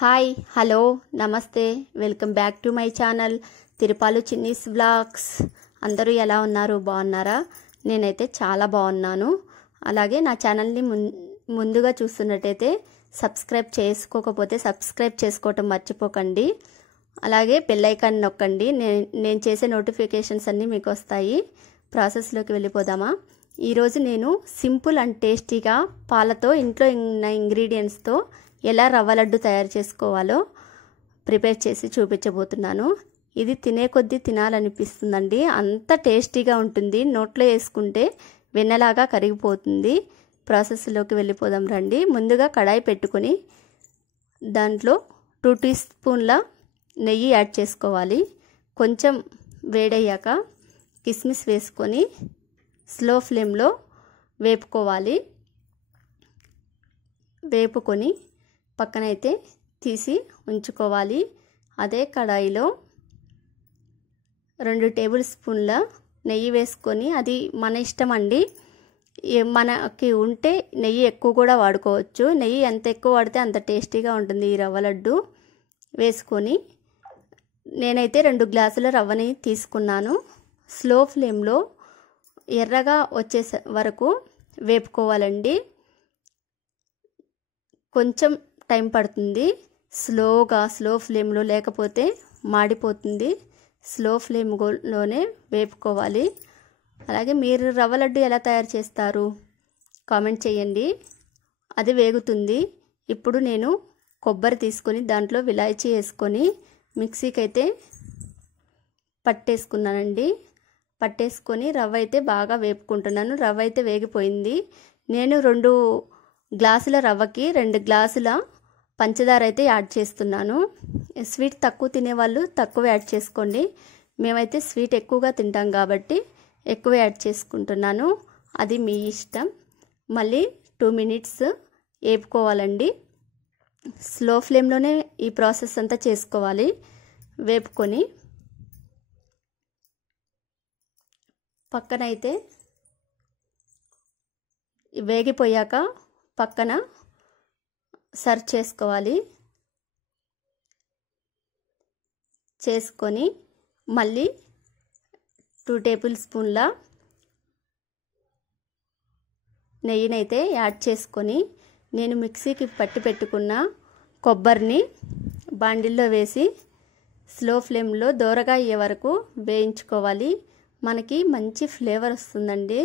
Hi hello నమస్తే welcome back to my channel Tirupalu Chinni's vlogs. అందరూ ఎలా ఉన్నారు? బాగున్నారా? నేనైతే చాలా బాగున్నాను. అలాగే నా ఛానల్ని ముందుగా చూస్తున్నట్టయితే సబ్స్క్రైబ్ చేసుకోకపోతే సబ్స్క్రైబ్ చేసుకోవటం మర్చిపోకండి. అలాగే బెల్ ఐకాన్ నొక్కండి. నేను చేసే నోటిఫికేషన్స్ అన్నీ మీకు వస్తాయి. ప్రాసెస్లోకి వెళ్ళిపోదామా? ఈరోజు నేను సింపుల్ అండ్ టేస్టీగా పాలతో ఇంట్లో ఉన్న ఇంగ్రీడియంట్స్తో ఎలా రవ్వ లడ్డు తయారు చేసుకోవాలో ప్రిపేర్ చేసి చూపించబోతున్నాను. ఇది తినే కొద్దీ తినాలనిపిస్తుందండి. అంత టేస్టీగా ఉంటుంది. నోట్లో వేసుకుంటే వెన్నలాగా కరిగిపోతుంది. ప్రాసెస్లోకి వెళ్ళిపోదాం రండి. ముందుగా కడాయి పెట్టుకొని దాంట్లో 2 టీ స్పూన్ల నెయ్యి యాడ్ చేసుకోవాలి. కొంచెం వేడయ్యాక కిస్మిస్ వేసుకొని స్లో ఫ్లేమ్లో వేపుకోవాలి. వేపుకొని పక్కనైతే తీసి ఉంచుకోవాలి. అదే కడాయిలో 2 టేబుల్ స్పూన్ల నెయ్యి వేసుకొని, అది మన ఇష్టం అండి. మనకి ఉంటే నెయ్యి ఎక్కువ కూడా వాడుకోవచ్చు. నెయ్యి ఎంత ఎక్కువ వాడితే అంత టేస్టీగా ఉంటుంది ఈ రవ్వ లడ్డు. వేసుకొని నేనైతే 2 గ్లాసుల రవ్వని తీసుకున్నాను. స్లో ఫ్లేమ్లో ఎర్రగా వచ్చే వరకు వేపుకోవాలండి. కొంచెం టైం పడుతుంది. స్లో ఫ్లేమ్లో, లేకపోతే మాడిపోతుంది. స్లో ఫ్లేమ్లోనే వేపుకోవాలి. అలాగే మీరు రవ్వ లడ్డు ఎలా తయారు చేస్తారు కామెంట్ చేయండి. అది వేగుతుంది. ఇప్పుడు నేను కొబ్బరి తీసుకొని దాంట్లో విలాయచీ వేసుకొని మిక్సీకి అయితే పట్టేసుకున్నానండి. పట్టేసుకొని రవ్వ అయితే బాగా వేపుకుంటున్నాను. రవ్వ అయితే వేగిపోయింది. నేను 2 గ్లాసుల రవ్వకి 2 గ్లాసుల పంచదార అయితే యాడ్ చేస్తున్నాను. స్వీట్ తక్కువ తినేవాళ్ళు తక్కువ యాడ్ చేసుకోండి. మేమైతే స్వీట్ ఎక్కువగా తింటాం కాబట్టి ఎక్కువ యాడ్ చేసుకుంటున్నాను. అది మీ ఇష్టం. మళ్ళీ 2 మినిట్స్ వేపుకోవాలండి. స్లో ఫ్లేమ్లోనే ఈ ప్రాసెస్ అంతా చేసుకోవాలి. వేపుకొని పక్కనైతే వేగిపోయాక పక్కన సర్వ్ చేసుకోవాలి. చేసుకొని మళ్ళీ 2 టేబుల్ స్పూన్ల నెయ్యినైతే యాడ్ చేసుకొని నేను మిక్సీకి పట్టి పెట్టుకున్న కొబ్బరిని బాండిల్లో వేసి స్లో ఫ్లేమ్లో దోరగా అయ్యే వరకు వేయించుకోవాలి. మనకి మంచి ఫ్లేవర్ వస్తుందండి.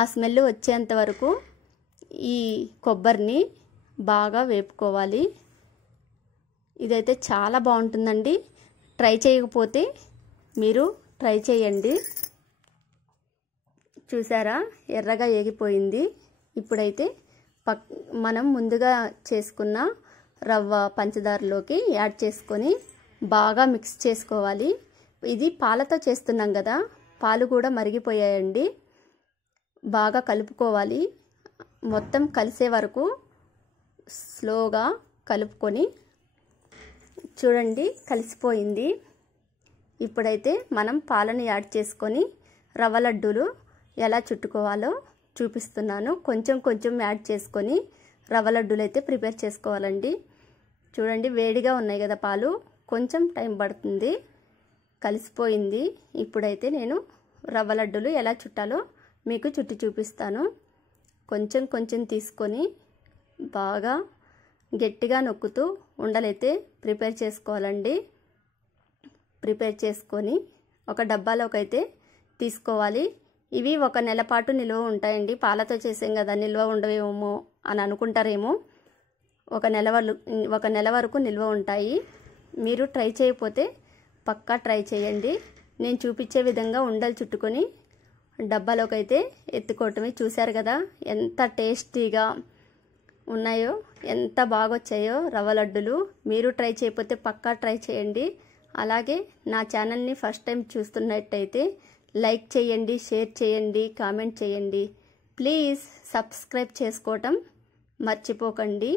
ఆ స్మెల్ వచ్చేంత వరకు ఈ కొబ్బరిని బాగా వేపుకోవాలి. ఇదైతే చాలా బాగుంటుందండి. ట్రై చేయకపోతే మీరు ట్రై చేయండి. చూసారా, ఎర్రగా ఏగిపోయింది. ఇప్పుడైతే మనం ముందుగా చేసుకున్న రవ్వ పంచదారలోకి యాడ్ చేసుకొని బాగా మిక్స్ చేసుకోవాలి. ఇది పాలతో చేస్తున్నాం కదా, పాలు కూడా మరిగిపోయాయండి. బాగా కలుపుకోవాలి. మొత్తం కలిసే వరకు స్లోగా కలుపుకొని చూడండి, కలిసిపోయింది. ఇప్పుడైతే మనం పాలను యాడ్ చేసుకొని రవ్వ లడ్డూలు ఎలా చుట్టుకోవాలో చూపిస్తున్నాను. కొంచెం యాడ్ చేసుకొని రవ్వ లడ్డూలు అయితే ప్రిపేర్ చేసుకోవాలండి. చూడండి, వేడిగా ఉన్నాయి కదా పాలు, కొంచెం టైం పడుతుంది. కలిసిపోయింది. ఇప్పుడైతే నేను రవ్వ లడ్డూలు ఎలా చుట్టాలో మీకు చుట్టి చూపిస్తాను. కొంచెం తీసుకొని బాగా గట్టిగా నొక్కుతూ ఉండలైతే ప్రిపేర్ చేసుకోవాలండి. ప్రిపేర్ చేసుకొని ఒక డబ్బాలోకి అయితే తీసుకోవాలి. ఇవి 1 నెల పాటు నిల్వ ఉంటాయండి. పాలతో చేసాం కదా, నిల్వ ఉండవేమో అని అనుకుంటారేమో. 1 నెల వరకు నిల్వ ఉంటాయి. మీరు ట్రై చేయకపోతే పక్కా ట్రై చేయండి. నేను చూపించే విధంగా ఉండలు చుట్టుకొని డబ్బాలోకి అయితే ఎత్తుకోవటమే. చూశారు కదా ఎంత టేస్టీగా ఉన్నాయో, ఎంత బాగా వచ్చాయో రవ్వ లడ్డులు. మీరు ట్రై చేయకపోతే పక్కా ట్రై చేయండి. అలాగే నా ఛానల్ని ఫస్ట్ టైం చూస్తున్నట్టయితే లైక్ చేయండి, షేర్ చేయండి, కామెంట్ చేయండి. ప్లీజ్ సబ్స్క్రైబ్ చేసుకోవటం మర్చిపోకండి.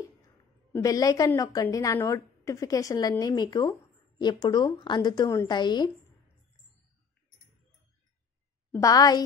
బెల్ ఐకాన్ నొక్కండి. నా నోటిఫికేషన్లన్నీ మీకు ఎప్పుడూ అందుతూ ఉంటాయి. బాయ్.